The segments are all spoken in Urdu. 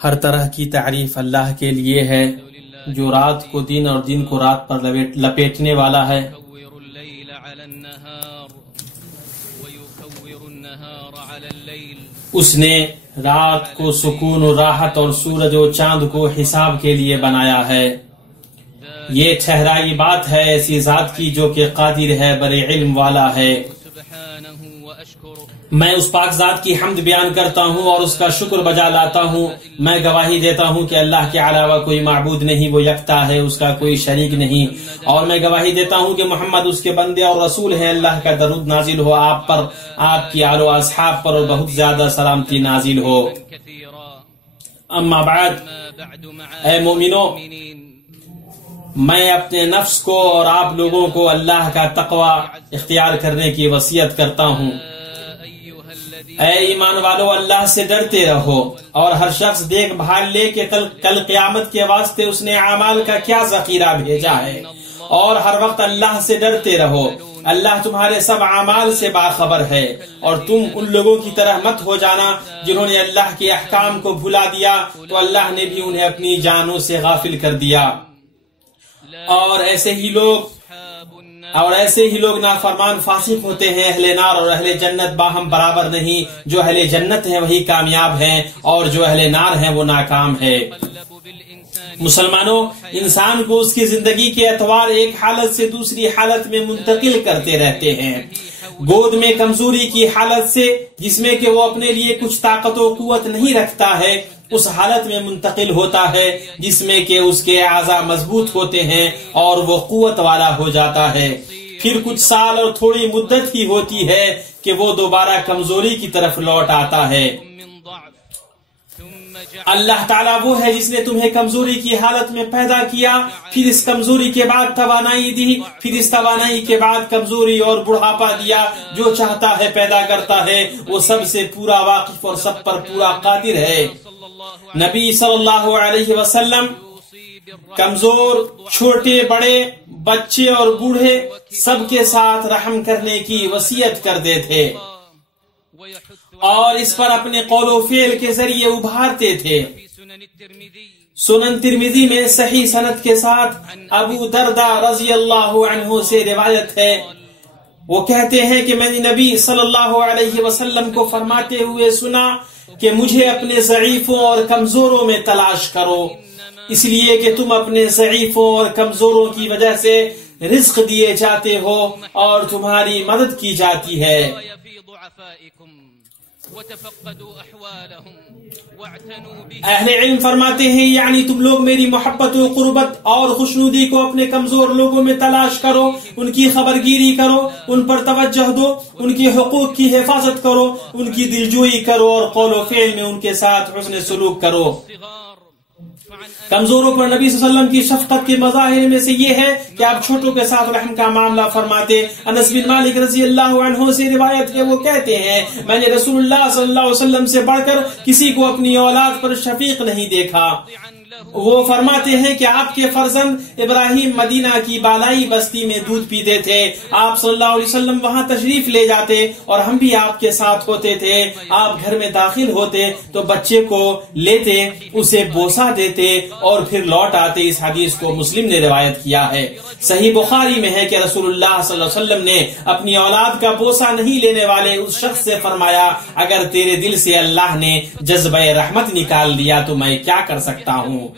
ہر طرح کی تعریف اللہ کے لیے ہے جو رات کو دن اور دن کو رات پر لپیٹنے والا ہے۔ اس نے رات کو سکون و راحت اور سورج و چاند کو حساب کے لیے بنایا ہے۔ یہ ٹھہرائی بات ہے ایسی ذات کی جو کہ قادر ہے، بڑے علم والا ہے۔ میں اس پاک ذات کی حمد بیان کرتا ہوں اور اس کا شکر بجا لاتا ہوں۔ میں گواہی دیتا ہوں کہ اللہ کے علاوہ کوئی معبود نہیں، وہ یکتا ہے، اس کا کوئی شریک نہیں، اور میں گواہی دیتا ہوں کہ محمد اس کے بندے اور رسول ہیں۔ اللہ کا درود نازل ہو آپ پر، آپ کی آل و اصحاب پر، اور بہت زیادہ سلامتی نازل ہو۔ اما بعد، اے مومنو، میں اپنے نفس کو اور آپ لوگوں کو اللہ کا تقوی اختیار کرنے کی وصیت کرتا ہوں۔ اے ایمان والو، اللہ سے ڈرتے رہو اور ہر شخص دیکھ بھال لے کہ کل قیامت کے واسطے اس نے اعمال کا کیا ذخیرہ بھیجا ہے، اور ہر وقت اللہ سے ڈرتے رہو۔ اللہ تمہارے سب اعمال سے باخبر ہے، اور تم ان لوگوں کی طرح مت ہو جانا جنہوں نے اللہ کے احکام کو بھلا دیا تو اللہ نے بھی انہیں اپنی جانوں سے غافل کر دیا۔ اور ایسے ہی لوگ نافرمان فاسق ہوتے ہیں۔ اہل نار اور اہل جنت باہم برابر نہیں، جو اہل جنت ہیں وہی کامیاب ہیں اور جو اہل نار ہیں وہ ناکام ہے۔ مسلمانوں، انسان کو اس کی زندگی کے اطوار ایک حالت سے دوسری حالت میں منتقل کرتے رہتے ہیں۔ گود میں کمزوری کی حالت سے، جس میں کہ وہ اپنے لیے کچھ طاقت و قوت نہیں رکھتا ہے، اس حالت میں منتقل ہوتا ہے جس میں کہ اس کے اعضاء مضبوط ہوتے ہیں اور وہ قوت والا ہو جاتا ہے۔ پھر کچھ سال اور تھوڑی مدت ہی ہوتی ہے کہ وہ دوبارہ کمزوری کی طرف لوٹ آتا ہے۔ اللہ تعالیٰ وہ ہے جس نے تمہیں کمزوری کی حالت میں پیدا کیا، پھر اس کمزوری کے بعد توانائی دی، پھر اس توانائی کے بعد کمزوری اور بڑھاپا دیا۔ جو چاہتا ہے پیدا کرتا ہے، وہ سب سے پورا واقف اور سب پر پورا قادر ہے۔ نبی صلی اللہ علیہ وسلم کمزور، چھوٹے بڑے، بچے اور بوڑھے سب کے ساتھ رحم کرنے کی وصیت کرتے تھے اور اس پر اپنے قول و فعل کے ذریعے ابھارتے تھے۔ سنن ترمذی میں صحیح سند کے ساتھ ابو درداء رضی اللہ عنہ سے روایت ہے، وہ کہتے ہیں کہ میں نے نبی صلی اللہ علیہ وسلم کو فرماتے ہوئے سنا کہ مجھے اپنے ضعیفوں اور کمزوروں میں تلاش کرو، اس لیے کہ تم اپنے ضعیفوں اور کمزوروں کی وجہ سے رزق دیے جاتے ہو اور تمہاری مدد کی جاتی ہے۔ اہل علم فرماتے ہیں یعنی تم لوگ میری محبت و قربت اور خوشنودی کو اپنے کمزور لوگوں میں تلاش کرو، ان کی خبرگیری کرو، ان پر توجہ دو، ان کے حقوق کی حفاظت کرو، ان کی دلجوئی کرو اور قول و فعل میں ان کے ساتھ حسن سلوک کرو۔ کمزوروں پر نبی صلی اللہ علیہ وسلم کی شفقت کے مظاہر میں سے یہ ہے کہ آپ چھوٹوں کے ساتھ رحم کا معاملہ فرماتے۔ انس بن مالک رضی اللہ عنہ سے روایت ہے، وہ کہتے ہیں میں نے رسول اللہ صلی اللہ علیہ وسلم سے بڑھ کر کسی کو اپنی اولاد پر شفیق نہیں دیکھا۔ وہ فرماتے ہیں کہ آپ کے فرزند ابراہیم مدینہ کی بالائی بستی میں دودھ پیتے تھے، آپ صلی اللہ علیہ وسلم وہاں تشریف لے جاتے اور ہم بھی آپ کے ساتھ ہوتے تھے۔ آپ گھر میں داخل ہوتے تو بچے کو لیتے، اسے بوسہ دیتے اور پھر لوٹ آتے۔ اس حدیث کو مسلم نے روایت کیا ہے۔ صحیح بخاری میں ہے کہ رسول اللہ صلی اللہ علیہ وسلم نے اپنی اولاد کا بوسہ نہیں لینے والے اس شخص سے فرمایا، اگر تیرے دل سے اللہ نے جذبہ رحمت نکال دیا تو میں کیا کر سکتا ہوں۔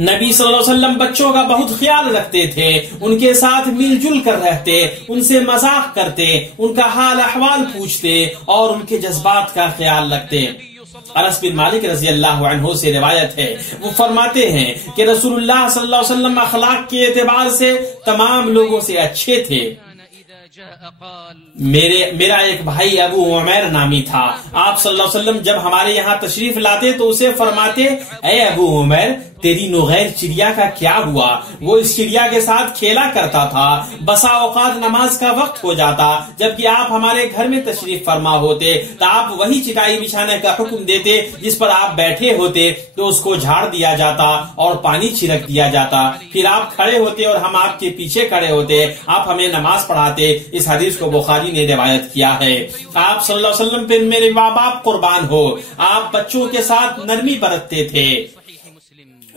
نبی صلی اللہ علیہ وسلم بچوں کا بہت خیال رکھتے تھے، ان کے ساتھ مل جل کر رہتے، ان سے مذاق کرتے، ان کا حال احوال پوچھتے اور ان کے جذبات کا خیال رکھتے۔ انس بن مالک رضی اللہ عنہ سے روایت ہے، وہ فرماتے ہیں کہ رسول اللہ صلی اللہ علیہ وسلم اخلاق کے اعتبار سے تمام لوگوں سے اچھے تھے۔ میرا ایک بھائی ابو عمیر نامی تھا، آپ صلی اللہ علیہ وسلم جب ہمارے یہاں تشریف لاتے تو اسے فرماتے، اے ابو عمیر تیری نوغیر چڑیا کا کیا ہوا؟ وہ اس چڑیا کے ساتھ کھیلا کرتا تھا، بسا اوقات نماز کا وقت ہو جاتا، جبکہ آپ ہمارے گھر میں تشریف فرما ہوتے تو آپ وہی چٹائی بچھانے کا حکم دیتے جس پر آپ بیٹھے ہوتے، تو اس کو جھاڑ دیا جاتا اور پانی چھڑک دیا جاتا، پھر آپ کھڑے ہوتے اور ہم آپ کے پیچھے کھڑے ہوتے، آپ ہمیں نماز پڑھاتے۔ اس حدیث کو بخاری نے روایت کیا ہے۔ آپ صلی اللہ علیہ وسلم پہ میرے ماں باپ قربان ہو، آپ بچوں کے ساتھ نرمی برتتے تھے،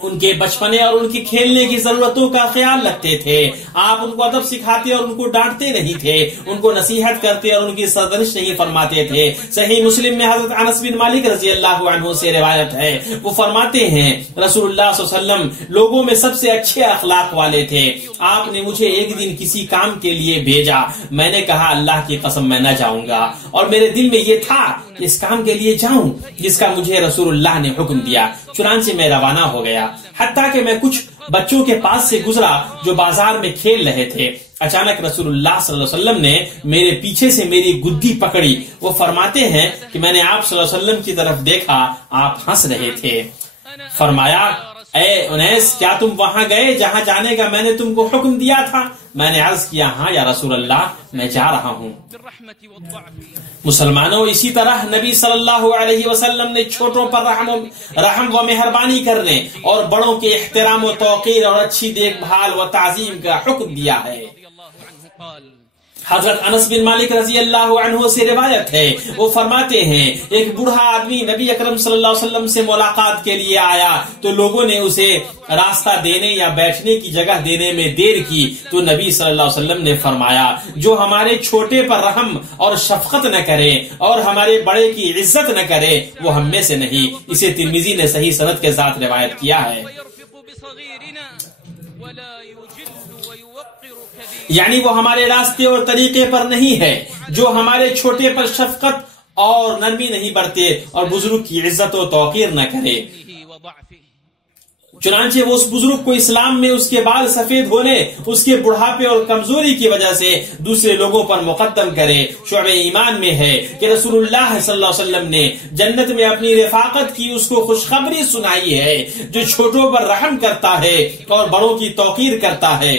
ان کے بچپنے اور ان کی کھیلنے کی ضرورتوں کا خیال رکھتے تھے، آپ ان کو ادب سکھاتے اور ان کو ڈانٹتے نہیں تھے، ان کو نصیحت کرتے اور ان کی سرزنش نہیں فرماتے تھے۔ صحیح مسلم میں حضرت انس بن مالک رضی اللہ عنہ سے روایت ہے، وہ فرماتے ہیں رسول اللہ صلی اللہ علیہ وسلم لوگوں میں سب سے اچھے اخلاق والے تھے۔ آپ نے مجھے ایک دن کسی کام کے لیے بھیجا، میں نے کہا اللہ کی قسم میں نہ جاؤں گا، اور میرے دل میں یہ تھا کہ اس کام کے لیے جاؤں جس کا مجھے رسول اللہ نے حکم دیا، چنانچہ میں روانہ ہو گیا، حتیٰ کہ میں کچھ بچوں کے پاس سے گزرا جو بازار میں کھیل رہے تھے۔ اچانک رسول اللہ صلی اللہ علیہ وسلم نے میرے پیچھے سے میری گدی پکڑی۔ وہ فرماتے ہیں کہ میں نے آپ صلی اللہ علیہ وسلم کی طرف دیکھا، آپ ہنس رہے تھے۔ فرمایا اے انیس، کیا تم وہاں گئے جہاں جانے کا میں نے تم کو حکم دیا تھا؟ میں نے عرض کیا ہاں یا رسول اللہ، میں جا رہا ہوں۔ مسلمانوں، اسی طرح نبی صلی اللہ علیہ وسلم نے چھوٹوں پر رحم و مہربانی کرنے اور بڑوں کے احترام و توقیر اور اچھی دیکھ بھال و تعظیم کا حکم دیا ہے۔ حضرت انس بن مالک رضی اللہ عنہ سے روایت ہے، وہ فرماتے ہیں ایک بوڑھا آدمی نبی اکرم صلی اللہ علیہ وسلم سے ملاقات کے لیے آیا تو لوگوں نے اسے راستہ دینے یا بیٹھنے کی جگہ دینے میں دیر کی، تو نبی صلی اللہ علیہ وسلم نے فرمایا جو ہمارے چھوٹے پر رحم اور شفقت نہ کرے اور ہمارے بڑے کی عزت نہ کرے وہ ہم میں سے نہیں۔ اسے ترمذی نے صحیح سند کے ساتھ روایت کیا ہے۔ یعنی وہ ہمارے راستے اور طریقے پر نہیں ہے جو ہمارے چھوٹے پر شفقت اور نرمی نہیں برتے اور بزرگ کی عزت و توقیر نہ کرے۔ چنانچہ وہ اس بزرگ کو اسلام میں اس کے بال سفید ہونے، اس کے بڑھاپے اور کمزوری کی وجہ سے دوسرے لوگوں پر مقدم کرے۔ شعب ایمان میں ہے کہ رسول اللہ صلی اللہ علیہ وسلم نے جنت میں اپنی رفاقت کی اس کو خوشخبری سنائی ہے جو چھوٹوں پر رحم کرتا ہے اور بڑوں کی توقیر کرتا ہے۔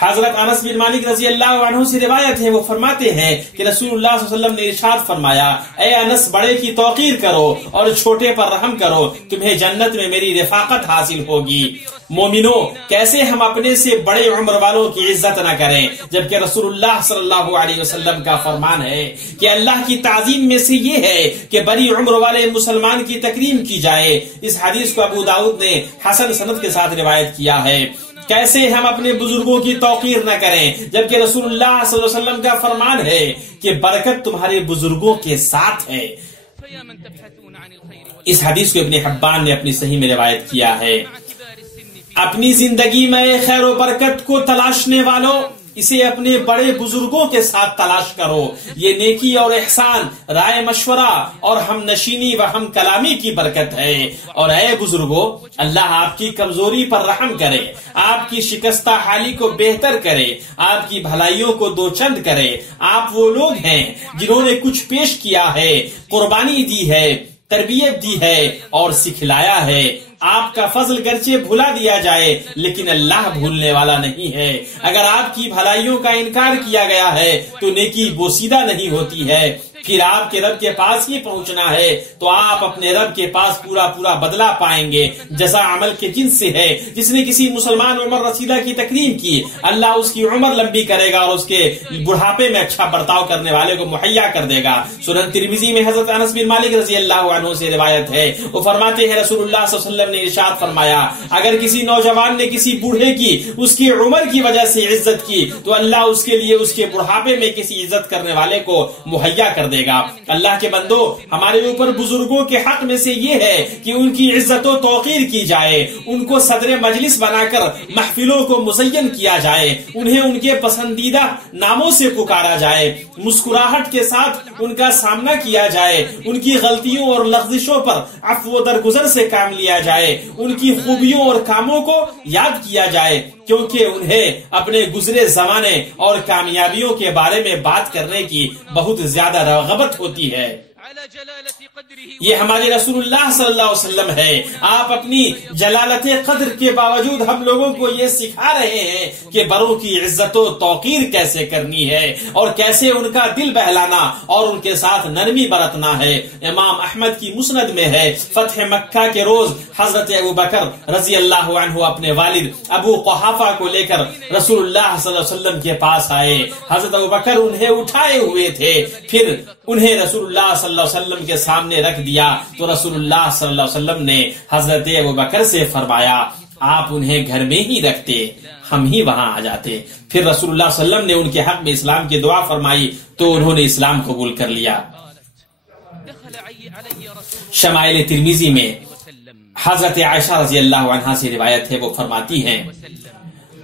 حضرت انس بن مالک رضی اللہ عنہ سے روایت ہے، وہ فرماتے ہیں کہ رسول اللہ صلی اللہ علیہ وسلم نے ارشاد فرمایا اے انس، بڑے کی توقیر کرو اور چھوٹے پر رحم کرو، تمہیں جنت میں میری رفاقت حاصل ہوگی۔ مومنو، کیسے ہم اپنے سے بڑے عمر والوں کی عزت نہ کریں جبکہ رسول اللہ صلی اللہ علیہ وسلم کا فرمان ہے کہ اللہ کی تعظیم میں سے یہ ہے کہ بڑی عمر والے مسلمان کی تکریم کی جائے۔ اس حدیث کو ابو داؤد نے حسن سند کے ساتھ روایت کیا ہے۔ کیسے ہم اپنے بزرگوں کی توقیر نہ کریں جبکہ رسول اللہ صلی اللہ علیہ وسلم کا فرمان ہے کہ برکت تمہارے بزرگوں کے ساتھ ہے۔ اس حدیث کو ابن حبان نے اپنی صحیح میں روایت کیا ہے۔ اپنی زندگی میں خیر و برکت کو تلاشنے والوں، اسے اپنے بڑے بزرگوں کے ساتھ تلاش کرو۔ یہ نیکی اور احسان، رائے مشورہ اور ہم نشینی و ہم کلامی کی برکت ہے۔ اور اے بزرگوں، اللہ آپ کی کمزوری پر رحم کرے، آپ کی شکستہ حالی کو بہتر کرے، آپ کی بھلائیوں کو دو چند کرے۔ آپ وہ لوگ ہیں جنہوں نے کچھ پیش کیا ہے، قربانی دی ہے، تربیت دی ہے اور سکھلایا ہے۔ آپ کا فضل گرچہ بھلا دیا جائے لیکن اللہ بھولنے والا نہیں ہے۔ اگر آپ کی بھلائیوں کا انکار کیا گیا ہے تو نیکی بوسیدہ نہیں ہوتی ہے۔ پھر آپ کے رب کے پاس ہی پہنچنا ہے تو آپ اپنے رب کے پاس پورا پورا بدلہ پائیں گے۔ جزا عمل کے جنس سے ہے۔ جس نے کسی مسلمان عمر رسیدہ کی تکریم کی، اللہ اس کی عمر لمبی کرے گا اور اس کے بڑھاپے میں اچھا برتاؤ کرنے والے کو مہیا کر دے گا۔ سنن ترمذی میں حضرت انس بن مالک رضی اللہ عنہ سے روایت ہے، وہ فرماتے ہیں رسول اللہ صلی اللہ علیہ وسلم نے ارشاد فرمایا اگر کسی نوجوان نے کسی بوڑھے کی اس کی عمر کی وجہ سے عزت کی تو اللہ اس کے لیے اس کے بڑھاپے میں کسی عزت کرنے والے کو مہیا کر دے گا۔ اللہ کے بندو، ہمارے اوپر بزرگوں کے حق میں سے یہ ہے کہ ان کی عزت و توقیر کی جائے، ان کو صدر مجلس بنا کر محفلوں کو مزین کیا جائے، انہیں ان کے پسندیدہ ناموں سے پکارا جائے، مسکراہٹ کے ساتھ ان کا سامنا کیا جائے، ان کی غلطیوں اور لغزشوں پر عفو و درگزر سے کام لیا جائے، ان کی خوبیوں اور کاموں کو یاد کیا جائے، کیونکہ انہیں اپنے گزرے زمانے اور کامیابیوں کے بارے میں بات کرنے کی بہت زیادہ رغبت ہوتی ہے۔ یہ ہمارے رسول اللہ صلی اللہ علیہ وسلم ہے. آپ اپنی جلالت قدر کے باوجود ہم لوگوں کو یہ سکھا رہے ہیں کہ بڑوں کی عزت و توقیر کیسے کرنی ہے اور کیسے ان کا دل بہلانا اور ان کے ساتھ نرمی برتنا ہے. امام احمد کی مسند میں ہے فتح مکہ کے روز حضرت ابو بکر رضی اللہ عنہ اپنے والد ابو قحافہ کو لے کر رسول اللہ صلی اللہ علیہ وسلم کے پاس آئے. حضرت ابو بکر انہیں اٹھائے ہوئے تھے، پھر انہیں رسول اللہ صلی اللہ علیہ وسلم کے سامنے رکھ دیا تو رسول اللہ صلی اللہ علیہ وسلم نے حضرت ابو بکر سے فرمایا آپ انہیں گھر میں ہی رکھتے، ہم ہی وہاں آ جاتے. پھر رسول اللہ صلی اللہ علیہ وسلم نے ان کے حق میں اسلام کی دعا فرمائی تو انہوں نے اسلام قبول کر لیا. شمائل ترمذی میں حضرت عائشہ رضی اللہ عنہا سے روایت ہے، وہ فرماتی ہیں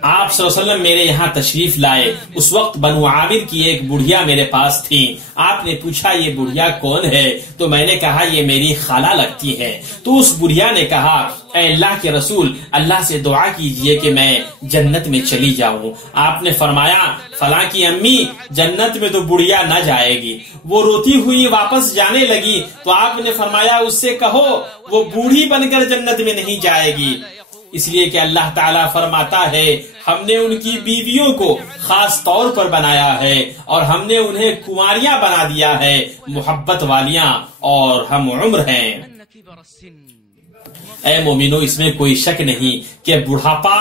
آپ صلی اللہ علیہ وسلم میرے یہاں تشریف لائے. اس وقت بنو عامر کی ایک بڑھیا میرے پاس تھی. آپ نے پوچھا یہ بڑھیا کون ہے؟ تو میں نے کہا یہ میری خالہ لگتی ہے. تو اس بڑھیا نے کہا اے اللہ کے رسول، اللہ سے دعا کیجئے کہ میں جنت میں چلی جاؤں. آپ نے فرمایا فلاں کی امی جنت میں تو بڑھیا نہ جائے گی. وہ روتی ہوئی واپس جانے لگی تو آپ نے فرمایا اس سے کہو وہ بوڑھی بن کر جنت میں نہیں جائے گی، اس لیے کہ اللہ تعالیٰ فرماتا ہے ہم نے ان کی بیویوں کو خاص طور پر بنایا ہے اور ہم نے انہیں کنواریاں بنا دیا ہے، محبت والیاں اور ہم عمر ہیں. اے مومنو، اس میں کوئی شک نہیں کہ بڑھاپا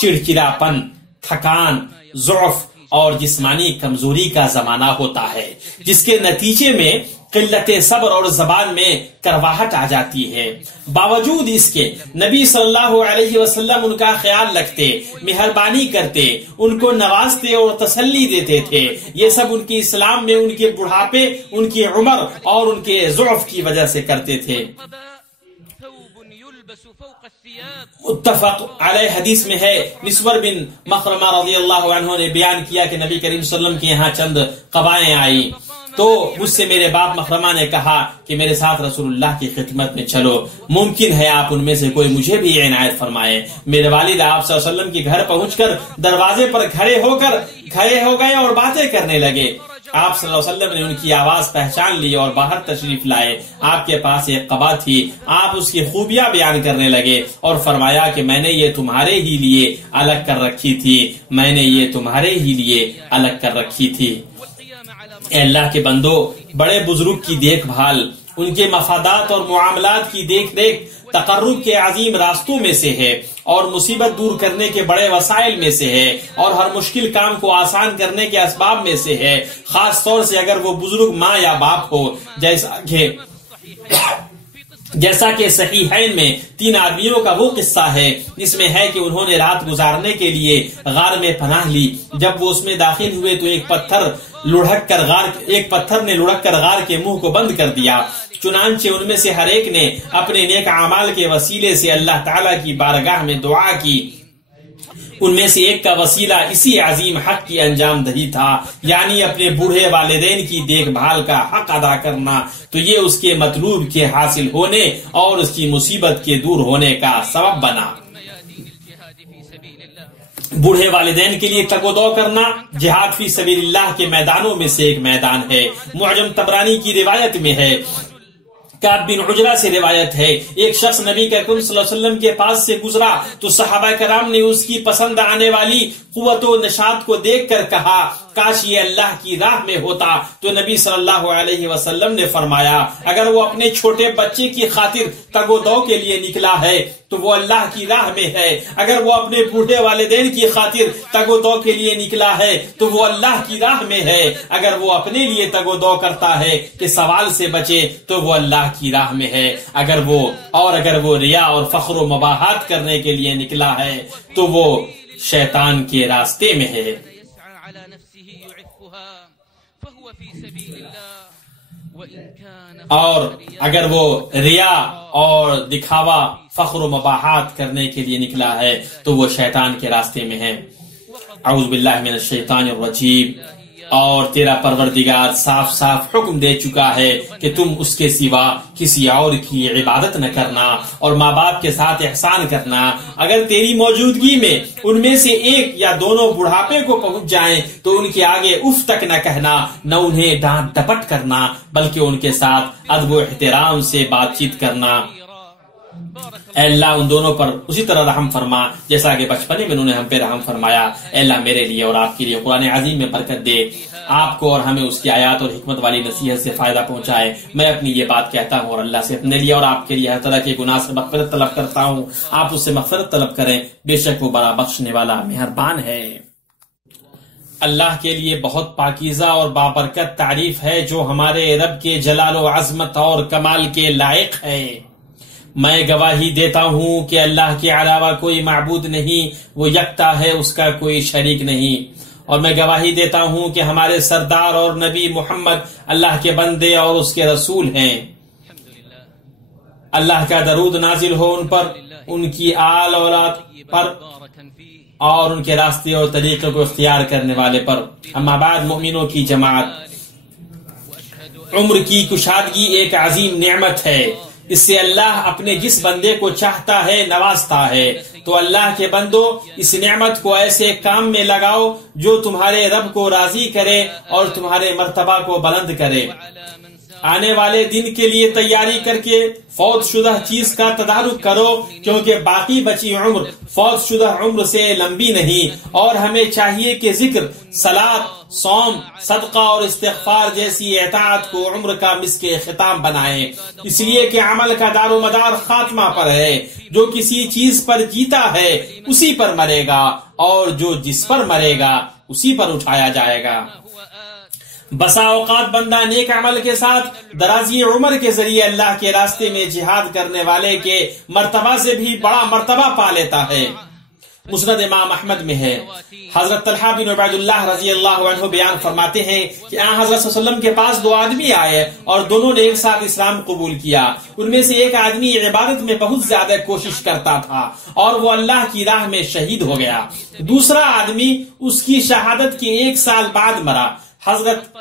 چڑچڑاپن، تھکان، ضعف اور جسمانی کمزوری کا زمانہ ہوتا ہے، جس کے نتیجے میں قلت صبر اور زبان میں کرواہٹ آ جاتی ہے. باوجود اس کے نبی صلی اللہ علیہ وسلم ان کا خیال رکھتے، مہربانی کرتے، ان کو نوازتے اور تسلی دیتے تھے. یہ سب ان کی اسلام میں ان کے بڑھاپے، ان کی عمر اور ان کے ضعف کی وجہ سے کرتے تھے. متفق علیہ حدیث میں ہے، مسور بن مخرمہ رضی اللہ عنہ نے بیان کیا کہ نبی کریم صلی اللہ علیہ وسلم کے یہاں چند قبائیں آئیں تو مجھ سے میرے باپ مخرمہ نے کہا کہ میرے ساتھ رسول اللہ کی خدمت میں چلو، ممکن ہے آپ ان میں سے کوئی مجھے بھی عنایت فرمائے. میرے والد آپ صلی اللہ علیہ وسلم کے گھر پہنچ کر دروازے پر کھڑے ہو گئے اور باتیں کرنے لگے. آپ صلی اللہ علیہ وسلم نے ان کی آواز پہچان لی اور باہر تشریف لائے. آپ کے پاس ایک قبا تھی، آپ اس کی خوبیاں بیان کرنے لگے اور فرمایا کہ میں نے یہ تمہارے ہی لیے الگ کر رکھی تھی، میں نے یہ تمہارے ہی لیے الگ کر رکھی تھی. اے اللہ کے بندو، بڑے بزرگ کی دیکھ بھال، ان کے مفادات اور معاملات کی دیکھ ریکھ تقرب کے عظیم راستوں میں سے ہے اور مصیبت دور کرنے کے بڑے وسائل میں سے ہے اور ہر مشکل کام کو آسان کرنے کے اسباب میں سے ہے، خاص طور سے اگر وہ بزرگ ماں یا باپ ہو. جیسا کہ صحیحین میں 3 آدمیوں کا وہ قصہ ہے جس میں ہے کہ انہوں نے رات گزارنے کے لیے غار میں پناہ لی. جب وہ اس میں داخل ہوئے تو ایک پتھر نے لڑک کر غار کے منہ کو بند کر دیا. چنانچہ ان میں سے ہر ایک نے اپنے نیک اعمال کے وسیلے سے اللہ تعالیٰ کی بارگاہ میں دعا کی. ان میں سے ایک کا وسیلہ اسی عظیم حق کی انجام دہی تھا، یعنی اپنے بوڑھے والدین کی دیکھ بھال کا حق ادا کرنا. تو یہ اس کے مطلوب کے حاصل ہونے اور اس کی مصیبت کے دور ہونے کا سبب بنا. بوڑھے والدین کے لیے تگ و دو کرنا جہاد فی سبیل اللہ کے میدانوں میں سے ایک میدان ہے. معجم طبرانی کی روایت میں ہے، کعب بن عجرہ سے روایت ہے، ایک شخص نبی کریم صلی اللہ علیہ وسلم کے پاس سے گزرا تو صحابہ کرام نے اس کی پسند آنے والی قوت و نشاط کو دیکھ کر کہا کاش یہ اللہ کی راہ میں ہوتا. تو نبی صلی اللہ علیہ وسلم نے فرمایا اگر وہ اپنے چھوٹے بچے کی خاطر تگ و دو کے لیے نکلا ہے تو وہ اللہ کی راہ میں ہے، اگر وہ اپنے بوڑھے والدین کی خاطر تگ و دو کے لیے نکلا ہے تو وہ اللہ کی راہ میں ہے، اگر وہ اپنے لیے تگ و دو کرتا ہے کہ سوال سے بچے تو وہ اللہ کی راہ میں ہے، اگر وہ ریا اور فخر و مباحات کرنے کے لیے نکلا ہے تو وہ شیطان کے راستے میں ہے. اور اگر وہ ریا اور دکھاوا فخر و مباحات کرنے کے لیے نکلا ہے تو وہ شیطان کے راستے میں ہے. اعوذ باللہ من الشیطان الرجیم. اور تیرا پروردگار صاف صاف حکم دے چکا ہے کہ تم اس کے سوا کسی اور کی عبادت نہ کرنا اور ماں باپ کے ساتھ احسان کرنا. اگر تیری موجودگی میں ان میں سے ایک یا دونوں بڑھاپے کو پہنچ جائیں تو ان کے آگے اف تک نہ کہنا، نہ انہیں ڈانٹ ڈپٹ کرنا، بلکہ ان کے ساتھ ادب و احترام سے بات چیت کرنا. اے اللہ ان دونوں پر اسی طرح رحم فرما جیسا کہ بچپنے میں انہوں نے ہم پہ رحم فرمایا. اے اللہ میرے لیے اور آپ کے لیے قرآن عظیم میں برکت دے، آپ کو اور ہمیں اس کی آیات اور حکمت والی نصیحت سے فائدہ پہنچائے. میں اپنی یہ بات کہتا ہوں اور اللہ سے اپنے لیے اور آپ کے لیے ہر طرح کے گناہ سے مغفرت طلب کرتا ہوں. آپ اس سے مغفرت طلب کریں، بے شک وہ بڑا بخشنے والا مہربان ہے. اللہ کے لیے بہت پاکیزہ اور بابرکت تعریف ہے جو ہمارے رب کے جلال و عظمت اور کمال کے لائق ہے. میں گواہی دیتا ہوں کہ اللہ کے علاوہ کوئی معبود نہیں، وہ یکتا ہے، اس کا کوئی شریک نہیں. اور میں گواہی دیتا ہوں کہ ہمارے سردار اور نبی محمد اللہ کے بندے اور اس کے رسول ہیں. اللہ کا درود نازل ہو ان پر، ان کی آل اولاد پر اور ان کے راستے اور طریقے کو اختیار کرنے والے پر. اما بعد، مومنوں کی جماعت، عمر کی کشادگی ایک عظیم نعمت ہے. اس سے اللہ اپنے جس بندے کو چاہتا ہے نوازتا ہے. تو اللہ کے بندو، اس نعمت کو ایسے کام میں لگاؤ جو تمہارے رب کو راضی کرے اور تمہارے مرتبہ کو بلند کرے. آنے والے دن کے لیے تیاری کر کے فوت شدہ چیز کا تدارک کرو، کیونکہ باقی بچی عمر فوت شدہ عمر سے لمبی نہیں. اور ہمیں چاہیے کہ ذکر، صلاۃ، صوم، صدقہ اور استغفار جیسی اطاعت کو عمر کا مسک ختام بنائیں، اس لیے کہ عمل کا دار و مدار خاتمہ پر ہے. جو کسی چیز پر جیتا ہے اسی پر مرے گا، اور جو جس پر مرے گا اسی پر اٹھایا جائے گا. بسا اوقات بندہ نیک عمل کے ساتھ درازی عمر کے ذریعے اللہ کے راستے میں جہاد کرنے والے کے مرتبہ سے بھی بڑا مرتبہ پا لیتا ہے. مسند امام احمد میں ہے، حضرت طلحہ بن عبید اللہ رضی اللہ عنہ بیان فرماتے ہیں کہ آن حضرت صلی اللہ علیہ وسلم کے پاس دو آدمی آئے اور دونوں نے ایک ساتھ اسلام قبول کیا. ان میں سے ایک آدمی عبادت میں بہت زیادہ کوشش کرتا تھا اور وہ اللہ کی راہ میں شہید ہو گیا. دوسرا آدمی اس کی شہادت کے 1 سال بعد مرا. حضرت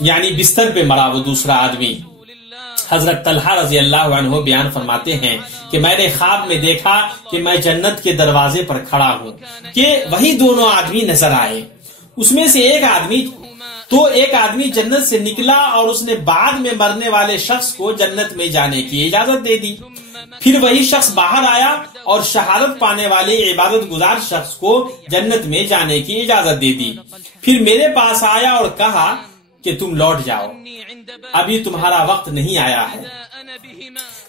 یعنی بستر پہ مرا وہ دوسرا آدمی. حضرت طلحہ رضی اللہ عنہ بیان فرماتے ہیں کہ میں نے خواب میں دیکھا کہ میں جنت کے دروازے پر کھڑا ہوں کہ وہی دونوں آدمی نظر آئے. اس میں سے ایک آدمی جنت سے نکلا اور اس نے بعد میں مرنے والے شخص کو جنت میں جانے کی اجازت دے دی. پھر وہی شخص باہر آیا اور شہادت پانے والے عبادت گزار شخص کو جنت میں جانے کی اجازت دے دی. پھر میرے پاس آیا اور کہا کہ تم لوٹ جاؤ، ابھی تمہارا وقت نہیں آیا ہے.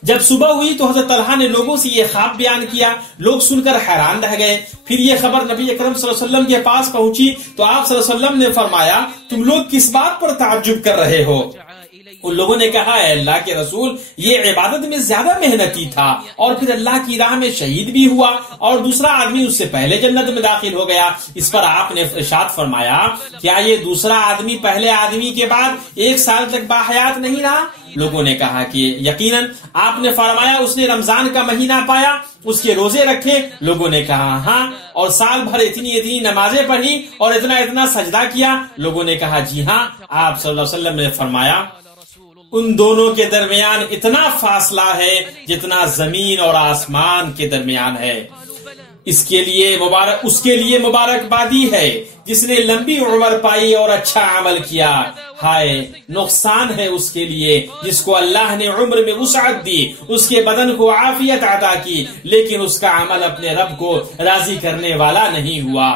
جب صبح ہوئی تو حضرت طلحہ نے لوگوں سے یہ خواب بیان کیا. لوگ سن کر حیران رہ گئے. پھر یہ خبر نبی اکرم صلی اللہ علیہ وسلم کے پاس پہنچی تو آپ صلی اللہ علیہ وسلم نے فرمایا، تم لوگ کس بات پر تعجب کر رہے ہو؟ ان لوگوں نے کہا، اے اللہ کے رسول، یہ عبادت میں زیادہ محنتی تھا اور پھر اللہ کی راہ میں شہید بھی ہوا، اور دوسرا آدمی اس سے پہلے جنت میں داخل ہو گیا. اس پر آپ نے ارشاد فرمایا، کیا یہ دوسرا آدمی پہلے آدمی کے بعد 1 سال تک باحیات نہیں رہا؟ لوگوں نے کہا کہ یقیناً. آپ نے فرمایا، اس نے رمضان کا مہینہ پایا، اس کے روزے رکھے؟ لوگوں نے کہا ہاں. اور سال بھر اتنی نمازیں پڑھی اور اتنا سجدہ کیا؟ لوگوں نے کہا جی ہاں. آپ صلی اللہ علیہ وسلم نے فرمایا، ان دونوں کے درمیان اتنا فاصلہ ہے جتنا زمین اور آسمان کے درمیان ہے. اس کے لیے مبارکبادی ہے جس نے لمبی عمر پائی اور اچھا عمل کیا. ہائے نقصان ہے اس کے لیے جس کو اللہ نے عمر میں وسعت دی، اس کے بدن کو عافیت عطا کی، لیکن اس کا عمل اپنے رب کو راضی کرنے والا نہیں ہوا.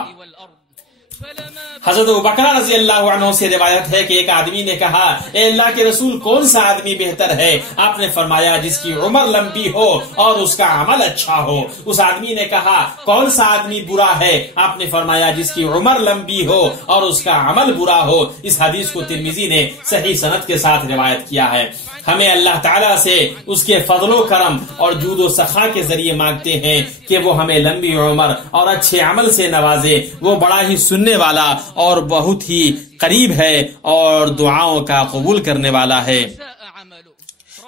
حضرت ابوبکر رضی اللہ عنہ سے روایت ہے کہ ایک آدمی نے کہا، اے اللہ کے رسول، کون سا آدمی بہتر ہے؟ آپ نے فرمایا، جس کی عمر لمبی ہو اور اس کا عمل اچھا ہو. اس آدمی نے کہا، کون سا آدمی برا ہے؟ آپ نے فرمایا، جس کی عمر لمبی ہو اور اس کا عمل برا ہو. اس حدیث کو ترمذی نے صحیح سند کے ساتھ روایت کیا ہے. ہمیں اللہ تعالیٰ سے اس کے فضل و کرم اور جود و سخا کے ذریعے مانگتے ہیں کہ وہ ہمیں لمبی عمر اور اچھے عمل سے نوازے. وہ بڑا ہی سننے والا اور بہت ہی قریب ہے اور دعاؤں کا قبول کرنے والا ہے.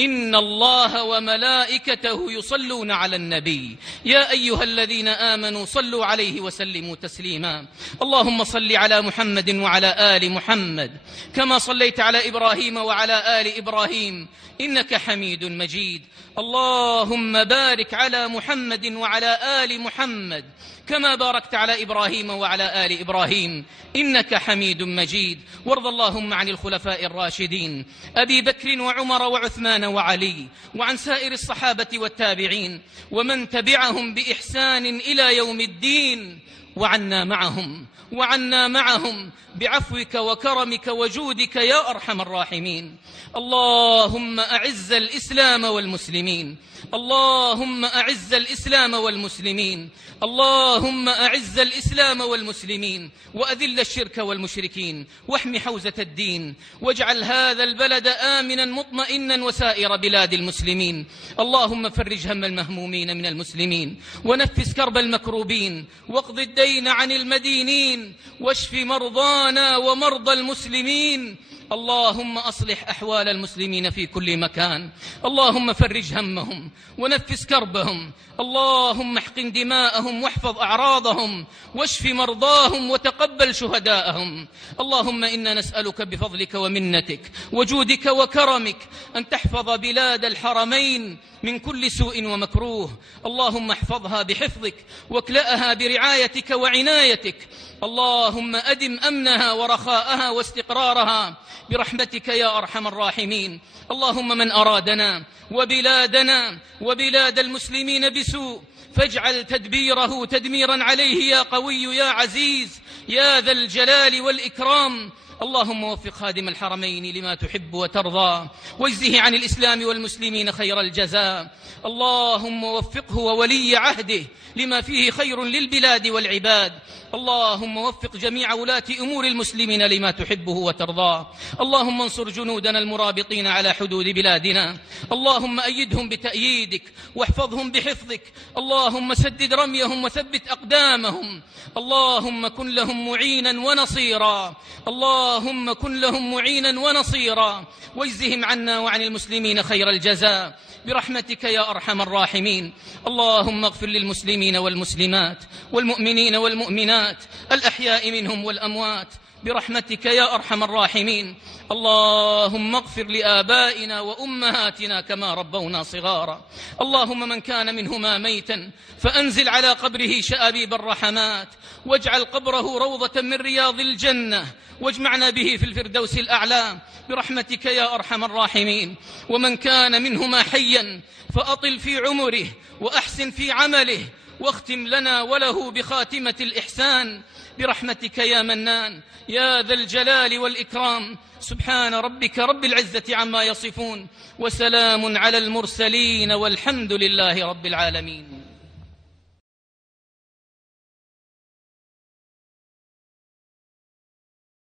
إن الله وملائكته يصلون على النبي يا أيها الذين آمنوا صلوا عليه وسلموا تسليما. اللهم صل على محمد وعلى آل محمد كما صليت على إبراهيم وعلى آل إبراهيم إنك حميد مجيد. اللهم بارك على محمد وعلى آل محمد كما باركت على إبراهيم وعلى آل إبراهيم إنك حميد مجيد. وارض اللهم عن الخلفاء الراشدين أبي بكر وعمر وعثمان وعلي وعن سائر الصحابة والتابعين ومن تبعهم بإحسان إلى يوم الدين وعنا معهم بعفوك وكرمك وجودك يا أرحم الراحمين. اللهم أعز الإسلام والمسلمين، اللهم أعز الإسلام والمسلمين، اللهم أعز الإسلام والمسلمين وأذل الشرك والمشركين واحم حوزة الدين واجعل هذا البلد آمنا مطمئنا وسائر بلاد المسلمين. اللهم فرج هم المهمومين من المسلمين ونفس كرب المكروبين واقض الدين عن المدينين واشف مرضانا ومرضى المسلمين. اللهم أصلح أحوال المسلمين في كل مكان، اللهم فرج همهم ونفس كربهم، اللهم احقن دماءهم واحفظ أعراضهم واشف مرضاهم وتقبل شهداءهم. اللهم إنا نسألك بفضلك ومنتك وجودك وكرمك أن تحفظ بلاد الحرمين من كل سوء ومكروه. اللهم احفظها بحفظك واكلأها برعايتك وعنايتك. اللهم أدم أمنها ورخاءها واستقرارها برحمتك يا أرحم الراحمين. اللهم من أرادنا وبلادنا وبلاد المسلمين بسوء فاجعل تدبيره تدميرا عليه يا قوي يا عزيز يا ذا الجلال والإكرام. اللهم وفق خادم الحرمين لما تحب وترضى واجزه عن الإسلام والمسلمين خير الجزاء. اللهم وفقه وولي عهده لما فيه خير للبلاد والعباد. اللهم وفق جميع ولاة أمور المسلمين لما تحبه وترضاه. اللهم انصر جنودنا المرابطين على حدود بلادنا، اللهم أيدهم بتأييدك واحفظهم بحفظك. اللهم سدد رميهم وثبت أقدامهم. اللهم كن لهم معينا ونصيرا، اللهم كن لهم معينا ونصيرا واجزهم عنا وعن المسلمين خير الجزاء برحمتك يا أرحم الراحمين. اللهم اغفر للمسلمين والمسلمات والمؤمنين والمؤمنات الأحياء منهم والأموات برحمتك يا أرحم الراحمين. اللهم اغفر لآبائنا وأمهاتنا كما ربونا صغارا. اللهم من كان منهما ميتا فأنزل على قبره شآبيب الرحمات واجعل قبره روضة من رياض الجنة واجمعنا به في الفردوس الأعلى برحمتك يا أرحم الراحمين. ومن كان منهما حيا فأطل في عمره وأحسن في عمله واختم لنا وله بخاتمة الإحسان برحمتك يا منان يا ذا الجلال والإكرام. سبحان ربك رب العزة عما يصفون وسلام على المرسلين والحمد لله رب العالمين.